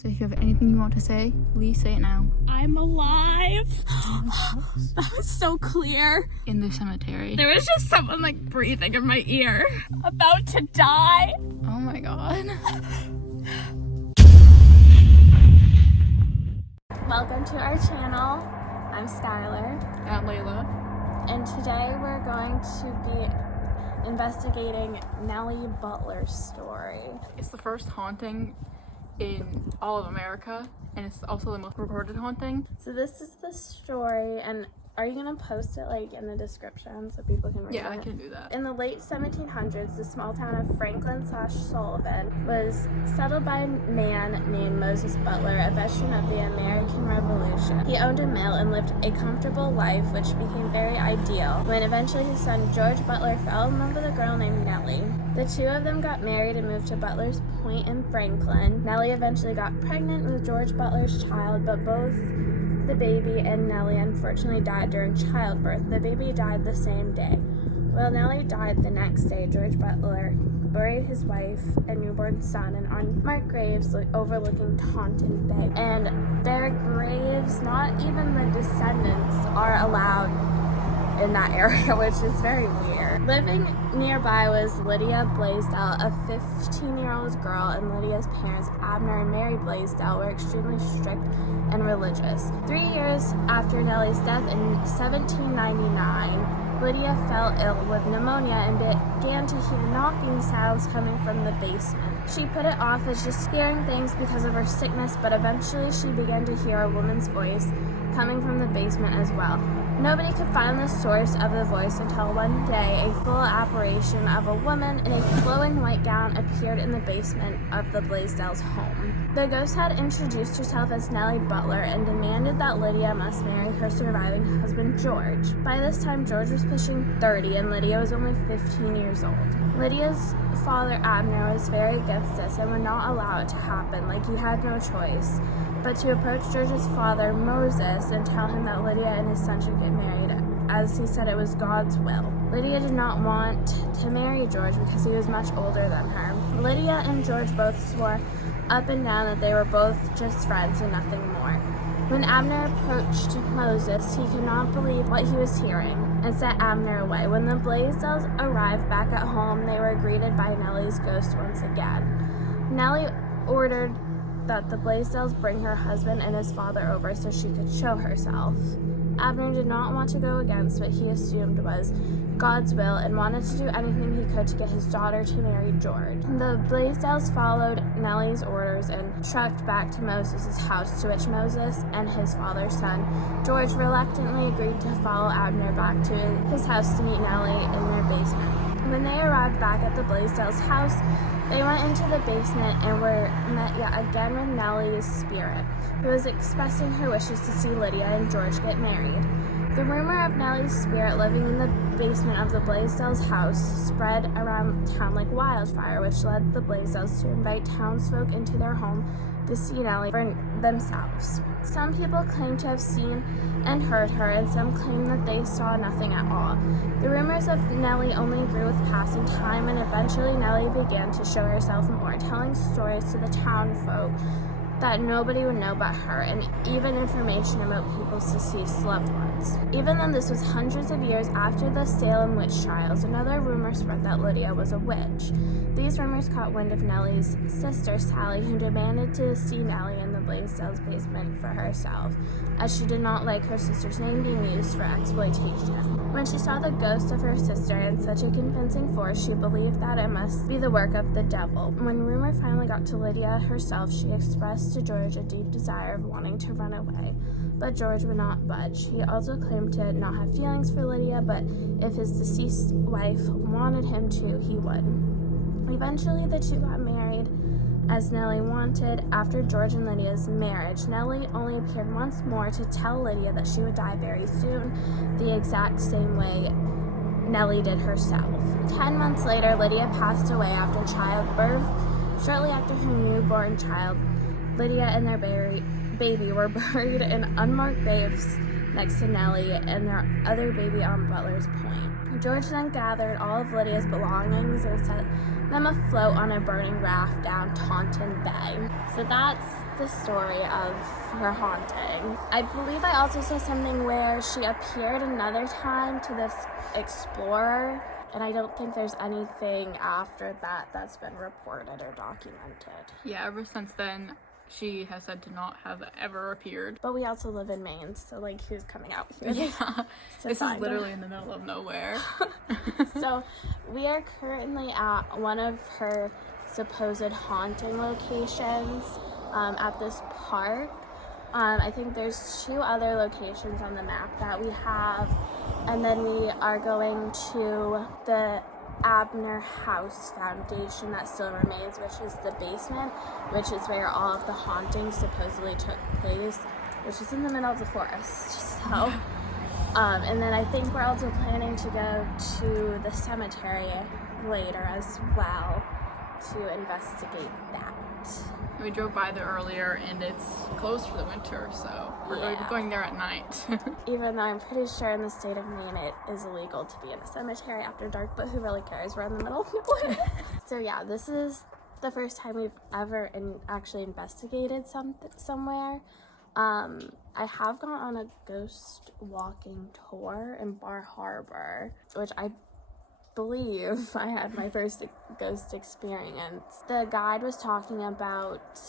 So if you have anything you want to say, please say it now. I'm alive. That was so clear. In the cemetery. There was just someone like breathing in my ear. About to die. Oh my god. Welcome to our channel. I'm Skylar. I'm Layla. And today we're going to be investigating Nelly Butler's story. It's the first haunting in all of America, and it's also the most recorded haunting. So this is the story, and are you gonna post it like in the description so people can read it? Yeah, I can do that. In the late 1700s, the small town of Franklin/Sullivan was settled by a man named Moses Butler, a veteran of the American Revolution. He owned a mill and lived a comfortable life, which became very ideal when eventually his son George Butler fell in love with a girl named Nelly. The two of them got married and moved to Butler's Point in Franklin. Nelly eventually got pregnant with George Butler's child, but both the baby and Nelly unfortunately died during childbirth. The baby died the same day. Well, Nelly died the next day. George Butler buried his wife and newborn son in unmarked graves overlooking Taunton Bay. And their graves, not even the descendants, are allowed in that area, which is very weird. Living nearby was Lydia Blaisdell, a 15-year-old girl, and Lydia's parents, Abner and Mary Blaisdell, were extremely strict and religious. 3 years after Nelly's death in 1799, Lydia fell ill with pneumonia and began to hear knocking sounds coming from the basement. She put it off as just hearing things because of her sickness, but eventually she began to hear a woman's voice coming from the basement as well. Nobody could find the source of the voice until one day a full apparition of a woman in a flowing white gown appeared in the basement of the Blaisdells' home. The ghost had introduced herself as Nelly Butler and demanded that Lydia must marry her surviving husband, George. By this time, George was pushing 30 and Lydia was only 15 years old. Lydia's father, Abner, was very against this and would not allow it to happen, like he had no choice but to approach George's father, Moses, and tell him that Lydia and his son should get married, as he said it was God's will. Lydia did not want to marry George because he was much older than her. Lydia and George both swore up and down that they were both just friends and nothing more. When Abner approached Moses, he could not believe what he was hearing and sent Abner away. When the Blaisdells arrived back at home, they were greeted by Nelly's ghost once again. Nelly ordered that the Blaisdells bring her husband and his father over so she could show herself. Abner did not want to go against what he assumed was God's will and wanted to do anything he could to get his daughter to marry George. The Blaisdells followed Nelly's orders and trekked back to Moses' house, to which Moses and his father's son, George, reluctantly agreed to follow Abner back to his house to meet Nelly in their basement. When they arrived back at the Blaisdells' house, they went into the basement and were met yet again with Nelly's spirit, who was expressing her wishes to see Lydia and George get married. The rumor of Nelly's spirit living in the basement of the Blaisdells' house spread around town like wildfire, which led the Blaisdells to invite townsfolk into their home to see Nelly for themselves. Some people claim to have seen and heard her, and some claim that they saw nothing at all. The rumors of Nelly only grew with passing time, and eventually Nelly began to show herself more, telling stories to the townfolk that nobody would know but her, and even information about people's deceased loved ones. Even though this was hundreds of years after the Salem witch trials, another rumor spread that Lydia was a witch. These rumors caught wind of Nelly's sister, Sally, who demanded to see Nelly in the Blaisdells' basement for herself, as she did not like her sister's name being used for exploitation. When she saw the ghost of her sister in such a convincing force, she believed that it must be the work of the devil. When rumor finally got to Lydia herself, she expressed to George a deep desire of wanting to run away, but George would not budge. He also claimed to not have feelings for Lydia, but if his deceased wife wanted him to, he would. Eventually, the two got married as Nelly wanted. After George and Lydia's marriage, Nelly only appeared once more to tell Lydia that she would die very soon, the exact same way Nelly did herself. 10 months later, Lydia passed away after childbirth. Shortly after her newborn child, Lydia and their baby were buried in unmarked graves next to Nelly and their other baby on Butler's Point. George then gathered all of Lydia's belongings and set them afloat on a burning raft down Taunton Bay. So that's the story of her haunting. I believe I also saw something where she appeared another time to this explorer, and I don't think there's anything after that that's been reported or documented. Yeah, ever since then, she has said to not have ever appeared. But we also live in Maine, so like who's coming out here? Yeah, this is literally in the middle of nowhere. So we are currently at one of her supposed haunting locations at this park. I think there's 2 other locations on the map that we have, and then we are going to the Abner House Foundation that still remains, which is the basement, which is where all of the hauntings supposedly took place, which is in the middle of the forest. So, and then I think we're also planning to go to the cemetery later as well to investigate that. We drove by there earlier and it's closed for the winter, so we're going there at night. Even though I'm pretty sure in the state of Maine it is illegal to be in a cemetery after dark, but who really cares? We're in the middle of nowhere. So yeah, this is the first time we've ever actually investigated somewhere. I have gone on a ghost walking tour in Bar Harbor, which I believe I had my first ghost experience. The guide was talking about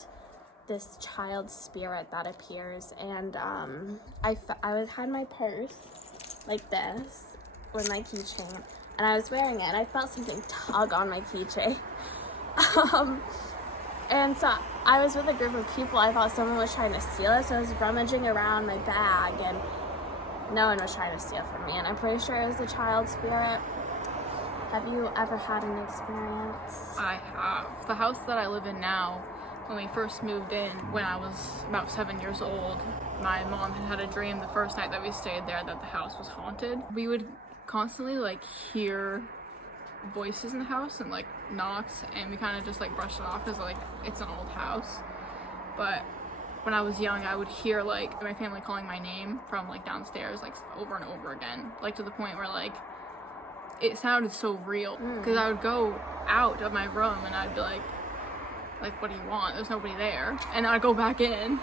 this child spirit that appears, and I had my purse like this with my keychain, and I was wearing it, and I felt something tug on my keychain. And so I was with a group of people. I thought someone was trying to steal it, so I was rummaging around my bag, and no one was trying to steal from me, and I'm pretty sure it was the child spirit. Have you ever had an experience? I have. The house that I live in now, when we first moved in, when I was about 7 years old, my mom had a dream the first night that we stayed there that the house was haunted. We would constantly like hear voices in the house and like knocks, and we kind of just like brushed it off because like it's an old house. But when I was young, I would hear like my family calling my name from like downstairs like over and over again, like to the point where like it sounded so real, because I would go out of my room and I'd be like, what do you want? There's nobody there. And I'd go back in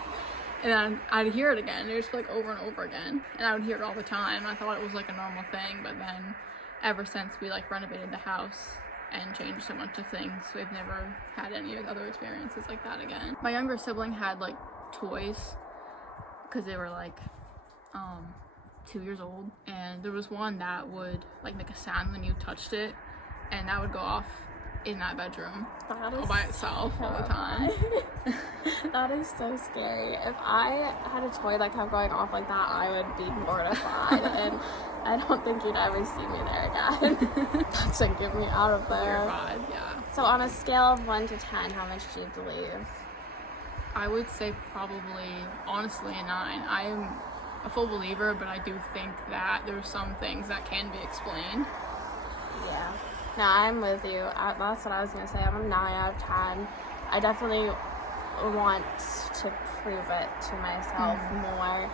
and then I'd hear it again. It was like over and over again, and I would hear it all the time. I thought it was like a normal thing, but then ever since we like renovated the house and changed a bunch of things, we've never had any other experiences like that again. My younger sibling had like toys because they were like 2 years old, and there was one that would like make a sound when you touched it, and that would go off in that bedroom all by itself all the time. That is so scary. If I had a toy that kept going off like that, I would be mortified, and I don't think you'd ever see me there again. That's like, get me out of there. Terrified, yeah. So on a scale of 1 to 10, how much do you believe? I would say probably, honestly, a 9. I'm a full believer, but I do think that there's some things that can be explained. Yeah. No, I'm with you. That's what I was going to say. I'm a 9 out of 10. I definitely want to prove it to myself more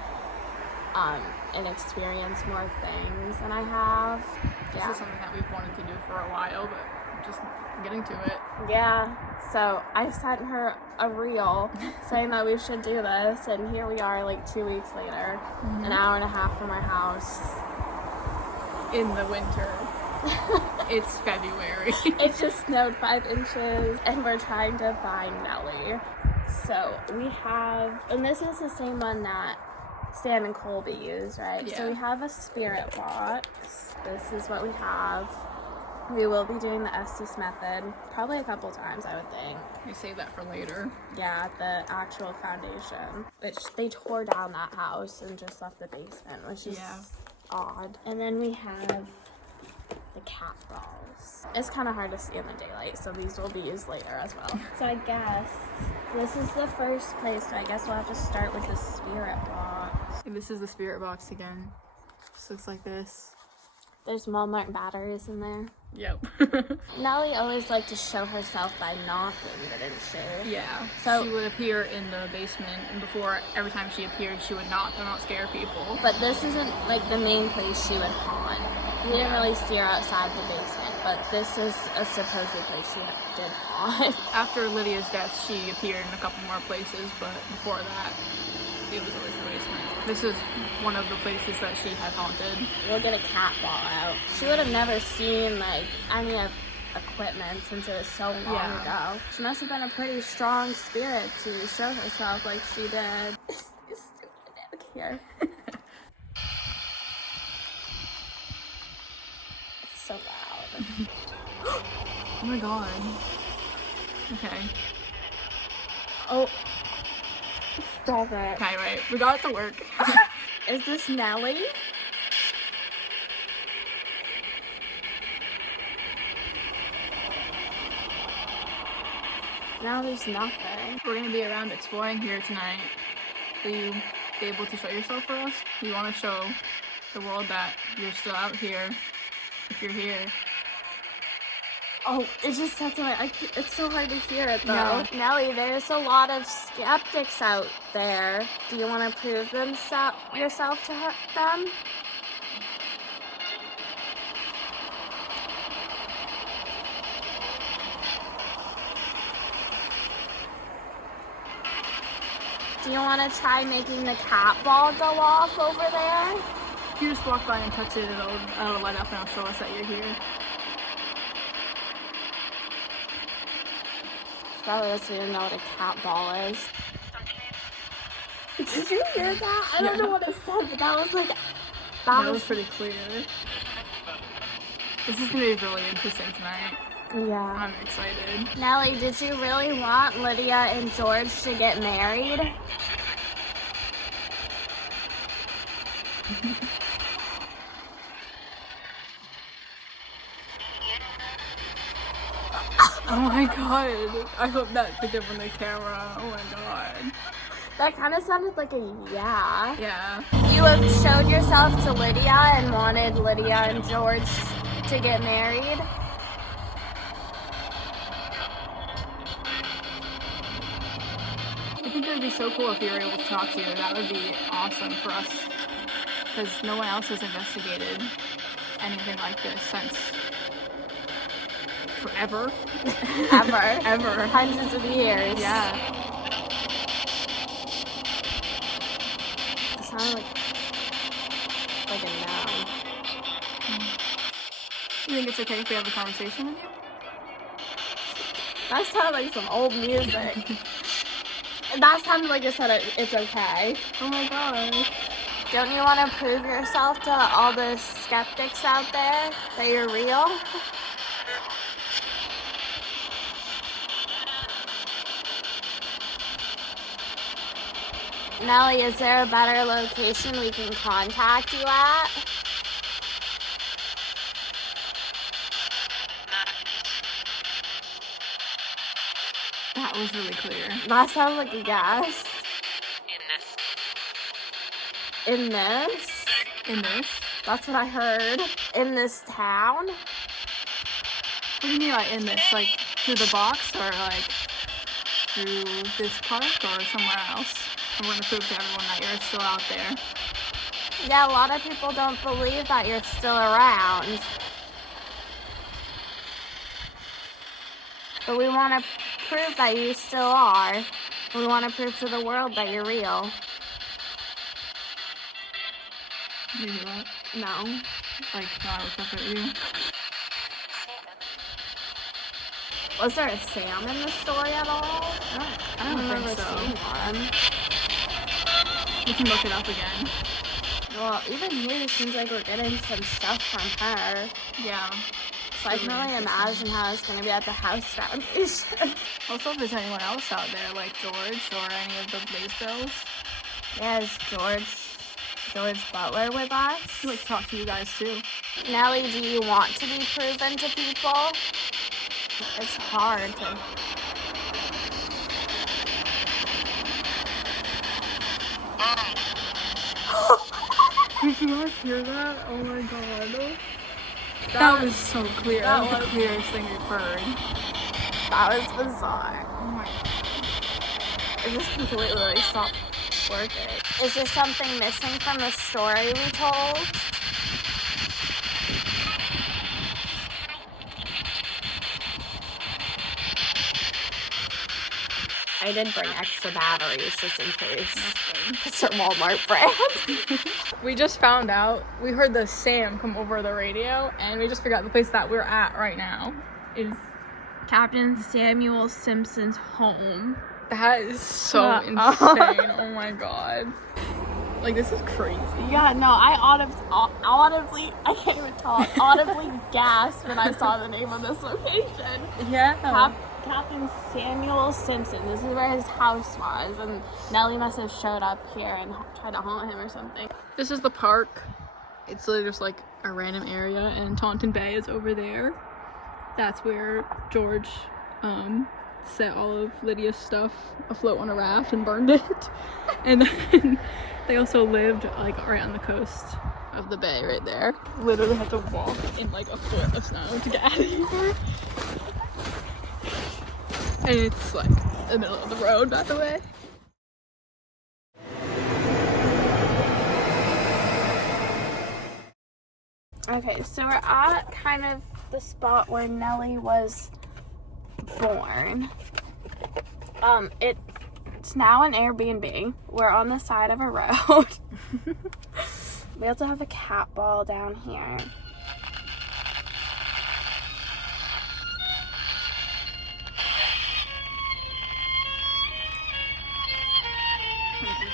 and experience more things. And I have. This is something that we've wanted to do for a while, but just getting to it. Yeah. So I sent her a reel saying that we should do this, and here we are like 2 weeks later, an hour and a half from our house. In the winter. It's February. It just snowed 5 inches, and we're trying to find Nelly. So we have, and this is the same one that Sam and Colby used, right? Yeah. So we have a spirit box. This is what we have. We will be doing the Estes method probably a couple times, I would think. We save that for later. Yeah, the actual foundation, which they tore down that house and just left the basement, which is odd. And then we have the cat dolls. It's kind of hard to see in the daylight, so these will be used later as well. So I guess this is the first place, so I guess we'll have to start with the spirit box. And this is the spirit box again. Just looks like this. There's Walmart batteries in there. Yep. Nelly always liked to show herself by knocking, didn't she? Yeah. So she would appear in the basement, and every time she appeared, she would knock to not scare people. But this isn't like the main place she would haunt. We didn't really see her outside the basement, but this is a supposed place she did haunt. After Lydia's death, she appeared in a couple more places, but before that, it was always the basement. This is one of the places that she had haunted. We'll get a cat ball out. She would have never seen like any of equipment since it was so long ago. She must have been a pretty strong spirit to show herself like she did. Here. It's so loud. Oh my god. Okay. Oh. Stop it. Okay, right. We got it to work. Is this Nelly? Now there's nothing. We're gonna be around exploring here tonight. Will you be able to show yourself for us? We want to show the world that you're still out here, if you're here. Oh, it just sounds like it's so hard to hear it though. Yeah. Nelly, there's a lot of skeptics out there. Do you want to prove yourself to them? Do you want to try making the cat ball go off over there? If you just walk by and touch it, it'll light up and it'll show us that you're here. Probably doesn't even know what a cat ball is. Did you hear that? I don't know what it said, but that was like... That was pretty clear. This is gonna be really interesting tonight. Yeah. I'm excited. Nelly, did you really want Lydia and George to get married? Oh my god. I hope that picked up on the camera. Oh my god. That kind of sounded like a yeah. Yeah. You have showed yourself to Lydia and wanted Lydia and George to get married. I think it would be so cool if you were able to talk to you. That would be awesome for us. Because no one else has investigated anything like this since forever. Ever. Hundreds of years. Yeah. It sounded like a no. You think it's okay if we have a conversation with you? That sounded like some old music. That sounded like you said it's okay. Oh my gosh. Don't you want to prove yourself to all the skeptics out there that you're real? Nelly, is there a better location we can contact you at? That was really clear. That sounds like a guess. In this? In this? That's what I heard. In this town? What do you mean like in this? Like through the box or like through this park or somewhere else? I'm going to prove to everyone that you're still out there. Yeah, a lot of people don't believe that you're still around. But we want to prove that you still are. We want to prove to the world that you're real. Did you hear that? No. Like, I looked up at you. Was there a Sam in the story at all? I don't remember think so. seeing one. We can look it up again. Well, even here, it seems like we're getting some stuff from her. Yeah. So I can only imagine how it's going to be at the House Foundation. Also, if there's anyone else out there, like George or any of the Blaisdells. Yeah, is George Butler with us? I'd like to talk to you guys too. Nelly, do you want to be proven to people? It's hard to... Did you guys hear that? Oh my god. That was so clear. that That was the was- clearest thing we've heard. That was bizarre. Oh my god. It just completely like stopped working. Is there something missing from the story we told? I did bring extra batteries just in case. It's a Walmart brand. We just found out, we heard the Sam come over the radio, and we just forgot the place that we're at right now is Captain Samuel Simpson's home. that is so Uh-uh. insane. Oh my god. Like, this is crazy. Yeah, no, I audibly, I can't even talk, audibly gasped when I saw the name of this location. Yeah. Captain Samuel Simpson. This is where his house was, and Nelly must have showed up here and tried to haunt him or something. This is the park. It's literally just like a random area, and Taunton Bay is over there. That's where George set all of Lydia's stuff afloat on a raft and burned it. And then they also lived like right on the coast of the bay right there. Literally had to walk in like a foot of snow to get out of here. And it's like the middle of the road, by the way. Okay, so we're at kind of the spot where Nelly was born. It's now an Airbnb. We're on the side of a road. We also have a cat ball down here.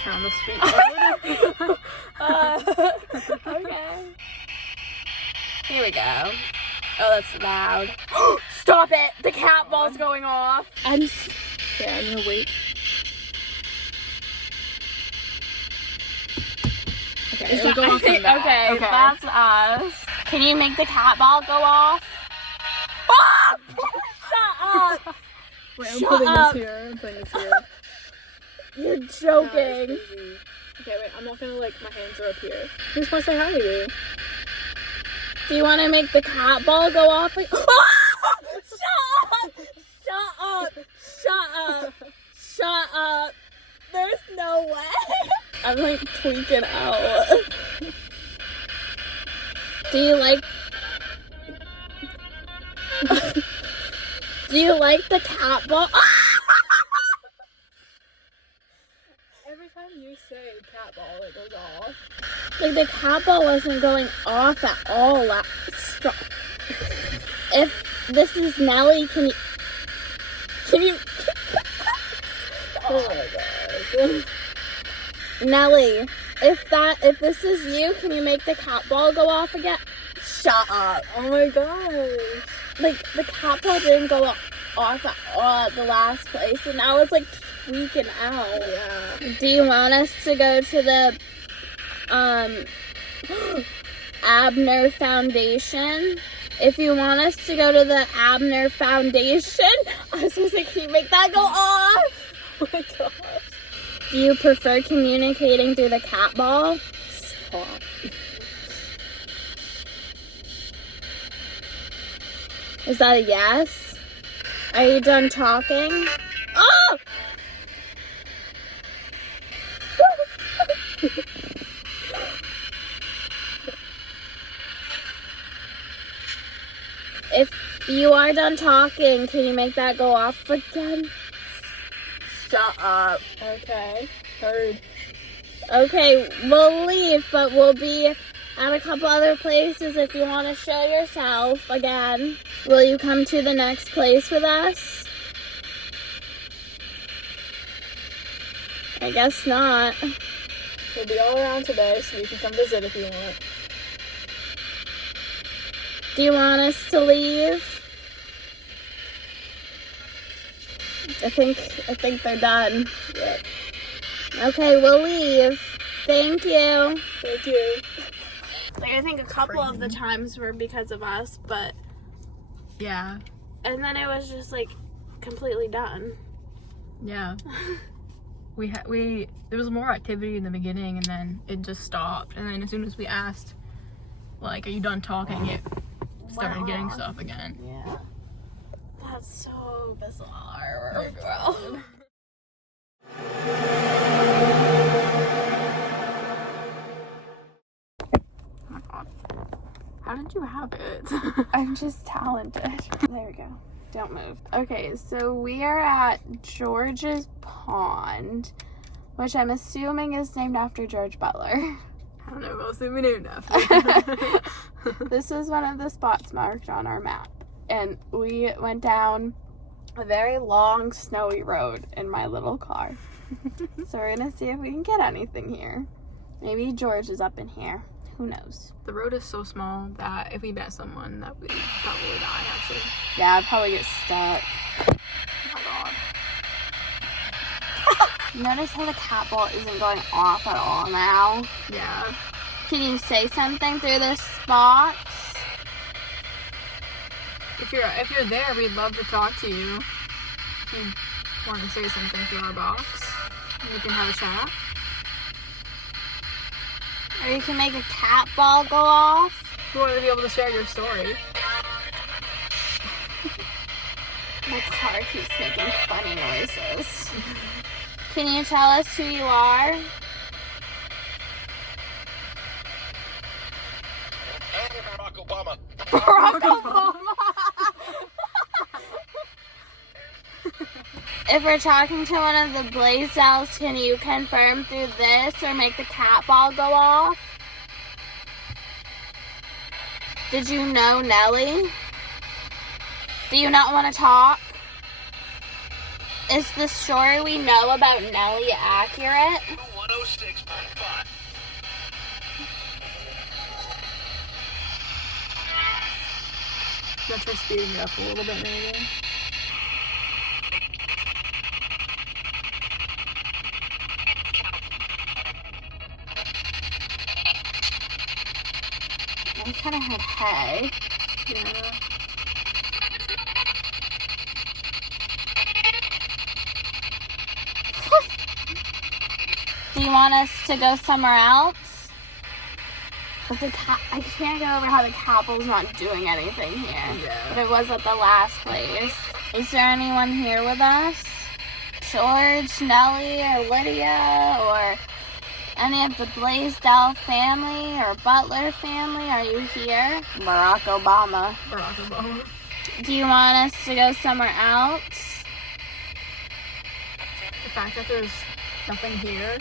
Turn on the speed mode. Okay. Here we go. Oh, that's loud. Stop it! The cat ball's going off. Yeah, I'm gonna wait. Okay, it'll go off from that. Okay, that's us. Can you make the cat ball go off? Ah! Shut up! Wait, I'm Shut putting up. this here. I'm putting this here. You're That is joking. crazy. Okay, wait, I'm not gonna like, my hands are up here. Who's supposed to say hi to you? Do you want to make the cat ball go off? Shut up! Shut up! Shut up! Shut up! There's no way. I'm like tweaking out. Do you like? Do you like the cat ball? Every time you say cat ball, it goes off. Like the cat ball wasn't going off at all. Stop. If this is Nelly, can you? Oh my god. Nelly, if this is you, can you make the cat ball go off again? Shut up. Oh my gosh. Like the cat ball didn't go off at all at the last place, and now it's like tweaking out. Yeah. Do you want us to go to the Abner Foundation? If you want us to go to the Abner Foundation, I was gonna say, can you make that go off? Oh my gosh. Do you prefer communicating through the cat ball? Stop. Is that a yes? Are you done talking? Oh! If you are done talking, can you make that go off again? Shut up. Okay. Heard. Okay, we'll leave, but we'll be at a couple other places if you want to show yourself again. Will you come to the next place with us? I guess not. We'll be all around today, so you can come visit if you want. Do you want us to leave? I think they're done. Yep. Okay, we'll leave. Thank you. Thank you. Like, I think a couple of the times were because of us, but Yeah. and then it was just like completely done. Yeah. There was more activity in the beginning, and then it just stopped. And then as soon as we asked, like, are you done talking, it started getting stuff again. Yeah. That's so bizarre, girl. Oh my god. How did you have it? I'm just talented. There we go. Don't move. Okay, so we are at George's Pond, which I'm assuming is named after George Butler. I don't know, I'll assume we named after. This was one of the spots marked on our map. And we went down a very long, snowy road in my little car. So we're gonna see if we can get anything here. Maybe George is up in here. Who knows? The road is so small that if we met someone, that we'd probably die, actually. Yeah, I'd probably get stuck. Oh my god. Notice how the cat ball isn't going off at all now? Yeah. Can you say something through this box? If you're there, we'd love to talk to you. If you want to say something through our box, we can have a chat. Or you can make a cat ball go off. We want to be able to share your story. My car keeps making funny noises. Can you tell us who you are? Barack Obama. Barack Obama. If we're talking to one of the Blaisdells, can you confirm through this or make the cat ball go off? Did you know Nelly? Do you not want to talk? Is the story we know about Nelly accurate? 106.5. Let's try speeding it up a little bit, maybe. I kind of heard hay. Yeah. Do you want us to go somewhere else? But the cat, I can't get over how the Capitol's not doing anything here. Yeah. But it was at the last place. Is there anyone here with us? George, Nelly, or Lydia, or any of the Blaisdell family or Butler family? Are you here? Barack Obama. Barack Obama. Do you want us to go somewhere else? The fact that there's nothing here,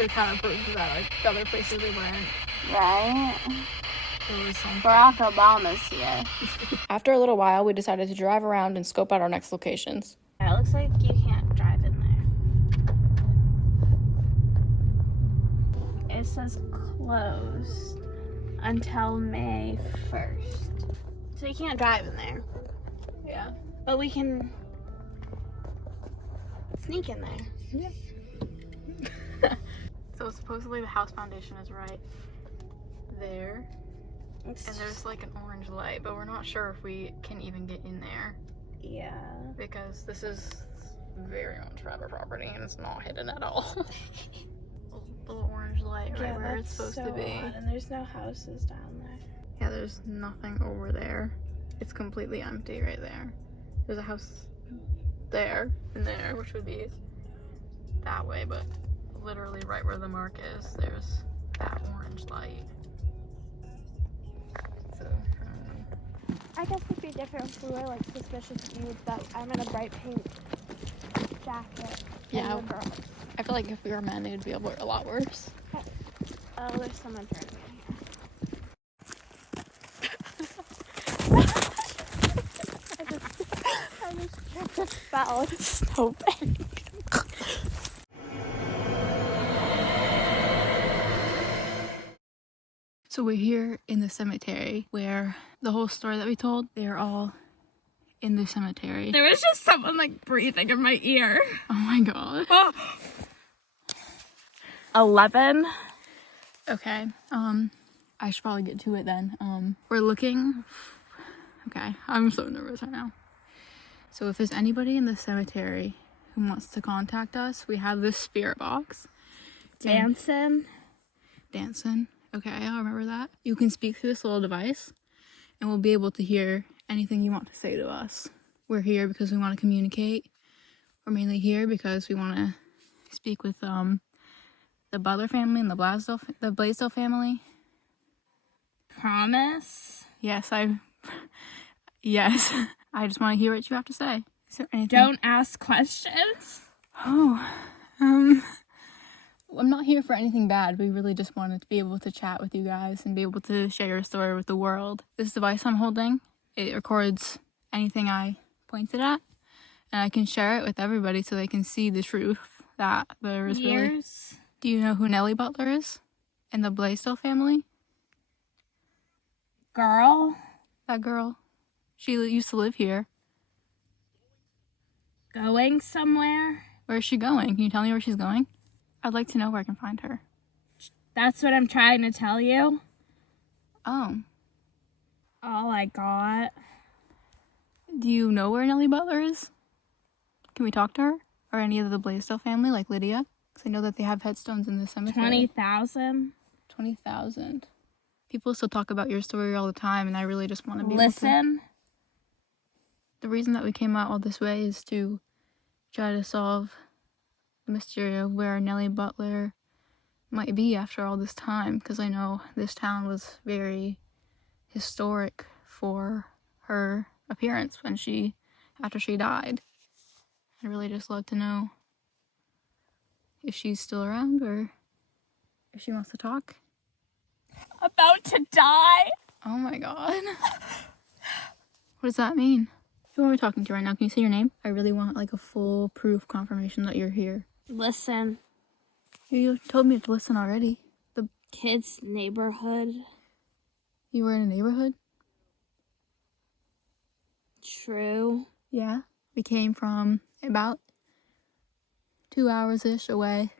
it kind of proves that like the other places we went, Right? there was something. Barack Obama's here. After a little while, we decided to drive around and scope out our next locations. It looks like you can't drive in there. It says closed until May 1st. So you can't drive in there. Yeah. But we can sneak in there. Yeah. So supposedly the house foundation is right there. And there's like an orange light, but we're not sure if we can even get in there. Yeah. Because this is very much private property and it's not hidden at all. Little orange light right where it's supposed to be. Odd. And there's no houses down there. Yeah, there's nothing over there. It's completely empty right there. There's a house there and there, which would be that way, but literally right where the mark is, there's that orange light. So, I guess it'd be different if we were like suspicious dudes, but I'm in a bright pink jacket. Yeah. And we're girls. I feel like if we were men, it would be a lot worse. Oh, there's someone turning in here. I just fell. It's so big. So we're here in the cemetery where the whole story that we told, they're all in the cemetery. There was just someone like breathing in my ear. Oh my god. 11. Okay, I should probably get to it then. We're looking, okay, I'm so nervous right now. So if there's anybody in the cemetery who wants to contact us, we have this spirit box. Dancing. Dancing. Okay, I'll remember that. You can speak through this little device, and we'll be able to hear anything you want to say to us. We're here because we want to communicate. We're mainly here because we want to speak with the Butler family and the Blaisdell family. Promise? Yes, yes. I just want to hear what you have to say. Is there anything? Don't ask questions? Oh, I'm not here for anything bad. We really just wanted to be able to chat with you guys and be able to share your story with the world. This device I'm holding, it records anything I pointed at, and I can share it with everybody so they can see the truth that there is really... Do you know who Nelly Butler is in the Blaisdell family? Girl? That girl. She used to live here. Going somewhere? Where is she going? Can you tell me where she's going? I'd like to know where I can find her. That's what I'm trying to tell you? Oh. All I got. Do you know where Nelly Butler is? Can we talk to her? Or any of the Blaisdell family, like Lydia? Because I know that they have headstones in the cemetery. 20,000? 20,000. People still talk about your story all the time, and I really just want to be Listen. The reason that we came out all this way is to try to solve the mystery of where Nelly Butler might be after all this time, because I know this town was very historic for her appearance after she died. I'd really just love to know if she's still around or if she wants to talk. About to die? Oh my god. What does that mean? Who are we talking to right now? Can you say your name? I really want like a full proof confirmation that you're here. Listen. You told me to listen already. The kids' neighborhood. You were in a neighborhood? True. Yeah. We came from about 2 hours-ish away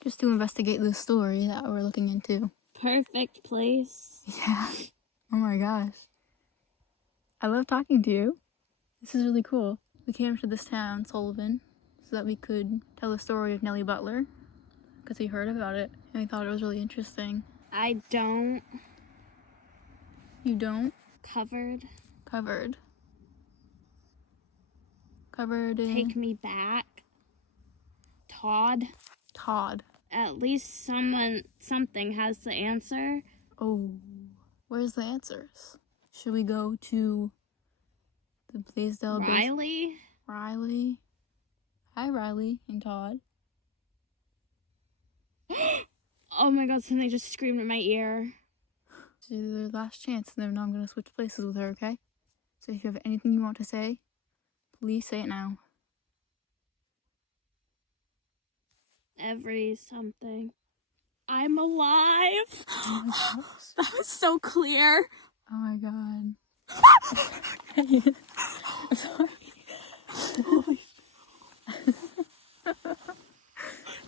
just to investigate this story that we're looking into. Perfect place. Yeah. Oh my gosh. I love talking to you. This is really cool. We came to this town, Sullivan, so that we could tell the story of Nelly Butler, because we heard about it and we thought it was really interesting. I don't. You don't? Covered. Covered in... Take me back. Todd. At least something has the answer. Oh, where's the answers? Should we go to the Blaisdell Riley? Riley. Hi, Riley and Todd. Oh my god, something just screamed in my ear. This is their last chance, and then I'm going to switch places with her, okay? So if you have anything you want to say, please say it now. Something. I'm alive! Oh my gosh. That was so clear. Oh my god. I'm sorry.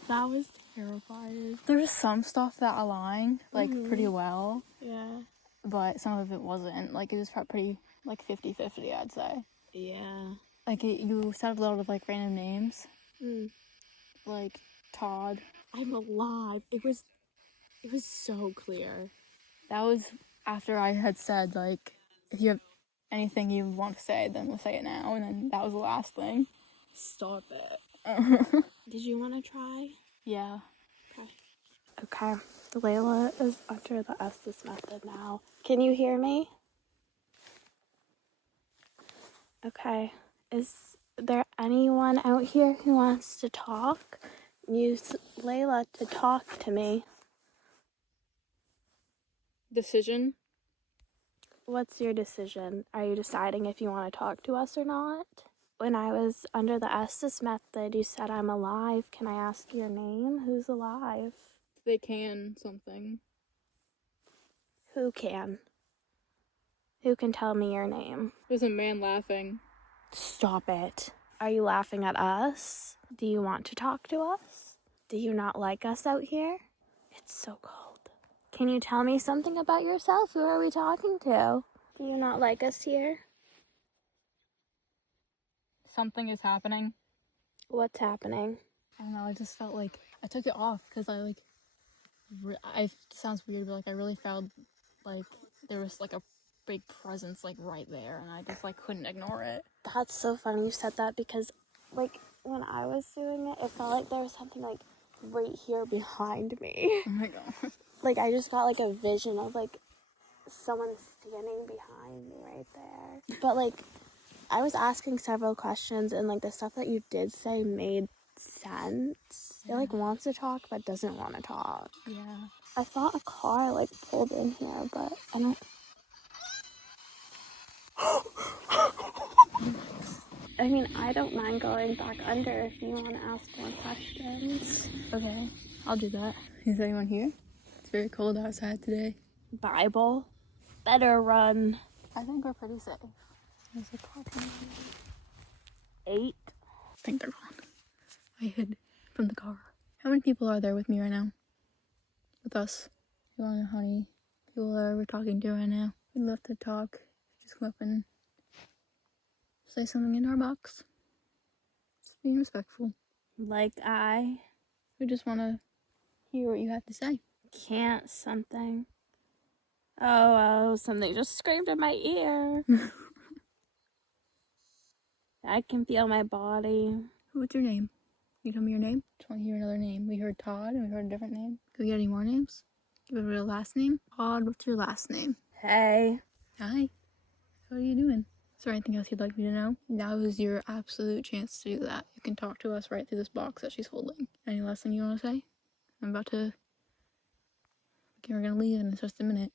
That was terrifying. There's some stuff that aligned, like, pretty well. Yeah. But some of it wasn't. Like, it was pretty, like, 50-50, I'd say. Yeah. Like, you said a lot of, like, random names. Like, Todd. I'm alive. It was so clear. That was after I had said, like, if you have anything you want to say, then we'll say it now. And then that was the last thing. Stop it. Did you want to try? Yeah. Okay. Layla is under the Estes method now. Can you hear me? Okay. Is there anyone out here who wants to talk? Use Layla to talk to me. Decision? What's your decision? Are you deciding if you want to talk to us or not? When I was under the Estes method, you said I'm alive. Can I ask your name? Who's alive? They can something. Who can? Who can tell me your name? There's a man laughing. Stop it. Are you laughing at us? Do you want to talk to us? Do you not like us out here? It's so cold. Can you tell me something about yourself? Who are we talking to? Do you not like us here? Something is happening. What's happening? I don't know, I just felt like I took it off because it sounds weird, but like I really felt like there was like a big presence like right there, and I just like couldn't ignore it. That's so funny you said that, because like when I was doing it, it felt like there was something like right here behind me. Oh my god. Like I just got like a vision of like someone standing behind me right there. But like I was asking several questions, and like the stuff that you did say made sense. It like wants to talk but doesn't want to talk. Yeah. I thought a car like pulled in here, but I don't. I mean, I don't mind going back under if you want to ask more questions. Okay, I'll do that. Is anyone here? It's very cold outside today. Bible, better run. I think we're pretty safe. There's a car. 8. I think they're gone. I hid from the car. How many people are there with me right now? With us? You want to know how many people we're talking to right now? We'd love to talk. Just come up and say something in our box. Just being respectful. Like I We just want to hear what you have to say. can't something. Oh, something just screamed in my ear. I can feel my body. What's your name? You tell me your name? Just want to hear another name. We heard Todd and we heard a different name. Can we get any more names? Give it a real last name. Todd, what's your last name? Hey. Hi. What are you doing? Is there anything else you'd like me to know? Now is your absolute chance to do that. You can talk to us right through this box that she's holding. Any last thing you want to say? I'm about to... Okay, we're going to leave in just a minute.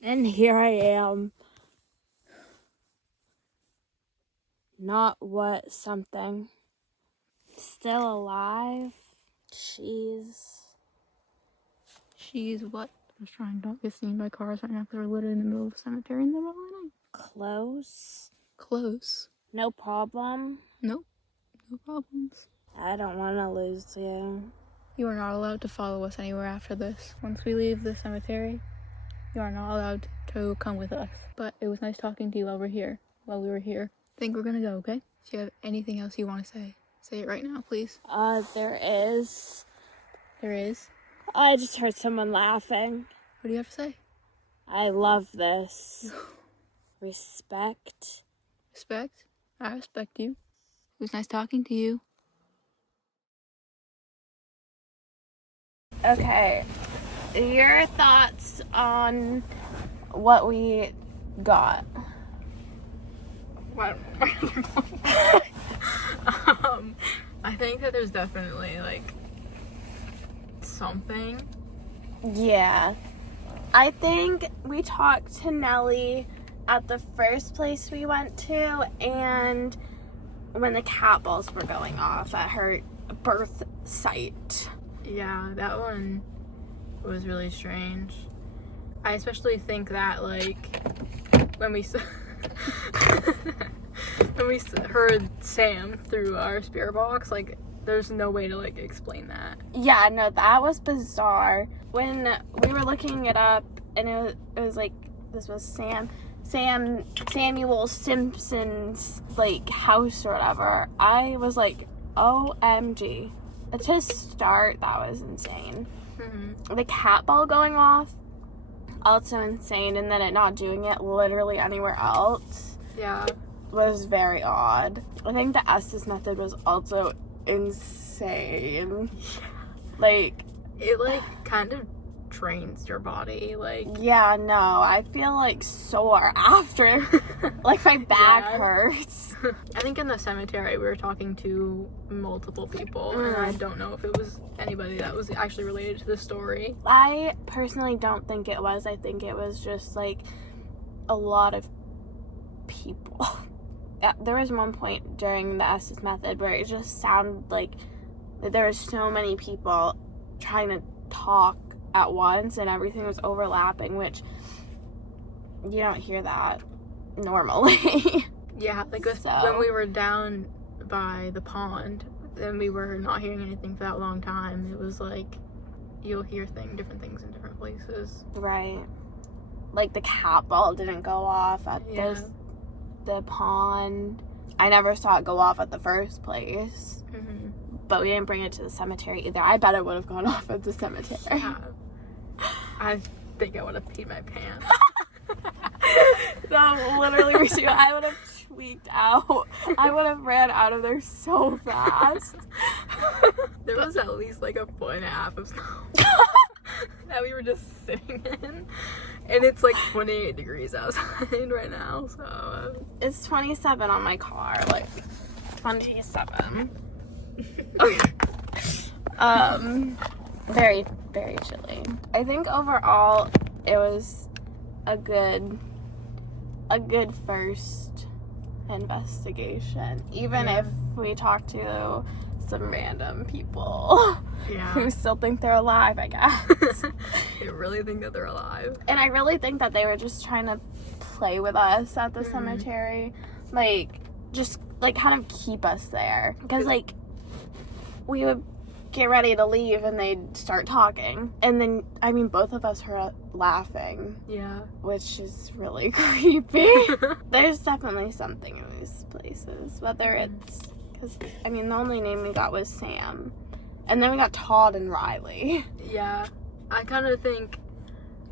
And here I am. Not what something. Still alive. She's She's what? I was trying not to get seen by cars right now because we're literally in the middle of a cemetery in the middle of the night. close. Close. No problem. Nope. No problems. I don't want to lose you. You are not allowed to follow us anywhere after this. Once we leave the cemetery, you are not allowed to come with us. But it was nice talking to you while we were here. I think we're gonna go, okay? If you have anything else you want to say it right now, please. There is. There is. I just heard someone laughing. What do you have to say? I love this. Respect. Respect? I respect you. It was nice talking to you. Okay. Your thoughts on what we got? What? I think that there's definitely, like, something. Yeah. I think we talked to Nelly at the first place we went to, and when the cat balls were going off at her birth site. Yeah, that one was really strange. I especially think that, like, when we heard Sam through our spirit box, like, there's no way to, like, explain that. Yeah, no, that was bizarre. When we were looking it up, and it was like, this was Samuel Simpson's, like, house or whatever, I was like, OMG. To start, that was insane. Mm-hmm. The cat ball going off, also insane, and then it not doing it literally anywhere else. Yeah. Was very odd. I think the Estes method was also insane. Like, it, like, kind of trains your body, like... Yeah, no, I feel, like, sore after. Like, my back hurts. I think in the cemetery we were talking to multiple people, and I don't know if it was anybody that was actually related to the story. I personally don't think it was. I think it was just, like, a lot of people. Yeah, there was one point during the Estes method where it just sounded like there were so many people trying to talk at once and everything was overlapping, which you don't hear that normally. Yeah, like when we were down by the pond, then we were not hearing anything for that long time. It was like you'll hear different things in different places. Right. Like the cat ball didn't go off at the pond. I never saw it go off at the first place. Mm-hmm. But we didn't bring it to the cemetery either. I bet it would have gone off at the cemetery. Yeah. I think I would have peed my pants. That literally was you. I would have tweaked out. I would have ran out of there so fast. There was at least like a foot and a half of snow that we were just sitting in. And it's like 28 degrees outside right now, so... It's 27 on my car, like, 27. Okay. Very, very chilly. I think overall, it was a good first investigation. Even if we talked to some random people who still think they're alive, I guess. I really think that they're alive. And I really think that they were just trying to play with us at the cemetery. Like, just, like, kind of keep us there. Because, like, we would get ready to leave and they'd start talking. And then, I mean, both of us were laughing. Yeah. Which is really creepy. There's definitely something in these places. Whether it's... Because, I mean, the only name we got was Sam. And then we got Todd and Riley. Yeah. I kind of think...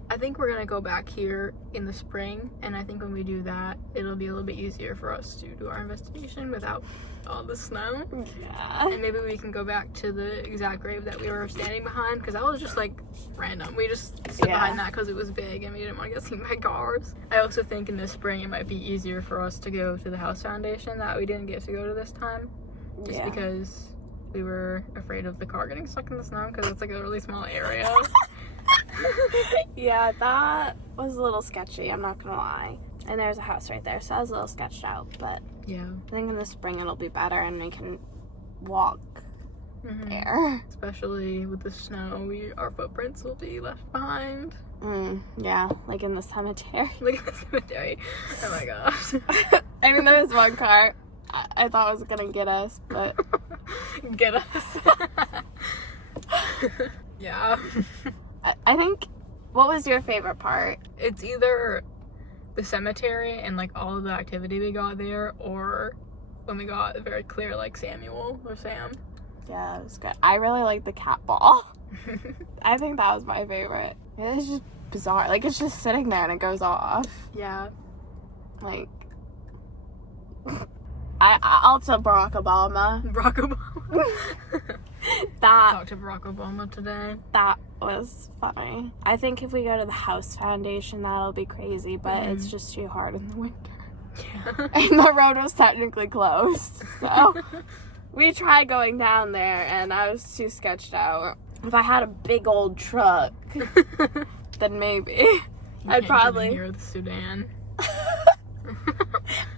I think we're going to go back here in the spring. And I think when we do that, it'll be a little bit easier for us to do our investigation without all the snow. Yeah. And maybe we can go back to the exact grave that we were standing behind. Because that was just, like, random. We just stood behind that because it was big and we didn't want to get seen by cars. I also think in the spring it might be easier for us to go to the house foundation that we didn't get to go to this time. Just because we were afraid of the car getting stuck in the snow because it's, like, a really small area. Yeah, that was a little sketchy, I'm not gonna lie. And there's a house right there, so that was a little sketched out, but Yeah. I think in the spring it'll be better and we can walk there. Especially with the snow, our footprints will be left behind. Yeah, like in the cemetery. Look at the cemetery. Oh my gosh. I mean, there was one car I thought was gonna get us, but... Get us. Yeah. I think, what was your favorite part? It's either the cemetery and, like, all of the activity we got there, or when we got a very clear, like, Samuel or Sam. Yeah, it was good. I really liked the cat ball. I think that was my favorite. It was just bizarre. Like, it's just sitting there and it goes off. Yeah. Like, also Barack Obama. Barack Obama. Talked to Barack Obama today. That was funny. I think if we go to the house foundation, that'll be crazy, but it's just too hard in the winter. Yeah. And the road was technically closed, so we tried going down there, and I was too sketched out. If I had a big old truck, then maybe. I'd probably... Get in here, the Sudan.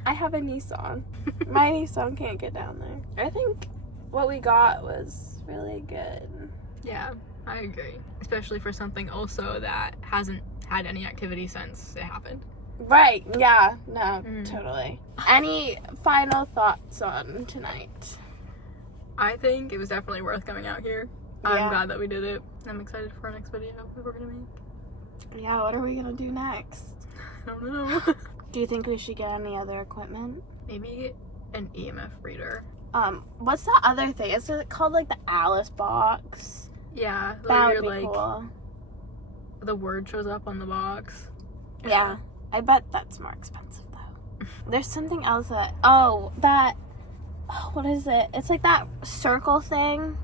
I have a Nissan. My Nissan can't get down there. I think what we got was really good. Yeah, I agree. Especially for something also that hasn't had any activity since it happened. Right, yeah, no, totally. Any final thoughts on tonight? I think it was definitely worth coming out here. Yeah. I'm glad that we did it. I'm excited for our next video that we're gonna make. Yeah, what are we gonna do next? I don't know. Do you think we should get any other equipment? Maybe an EMF reader. What's the other thing? Is it called, like, the Alice box? Yeah, That would you're, be like, cool. the word shows up on the box. Yeah. I bet that's more expensive, though. There's something else that... what is it? It's like that circle thing.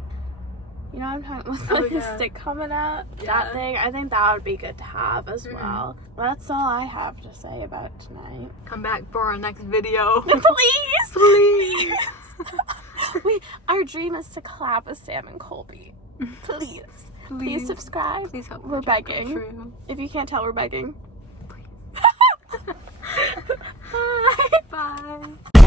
You know what I'm talking about? With the stick coming out? Yeah. That thing. I think that would be good to have as well. That's all I have to say about tonight. Come back for our next video. Please! Please! Our dream is to collab with Sam and Colby. Please. Please subscribe. Please help. We're begging. If you can't tell, we're begging. Bye. Bye.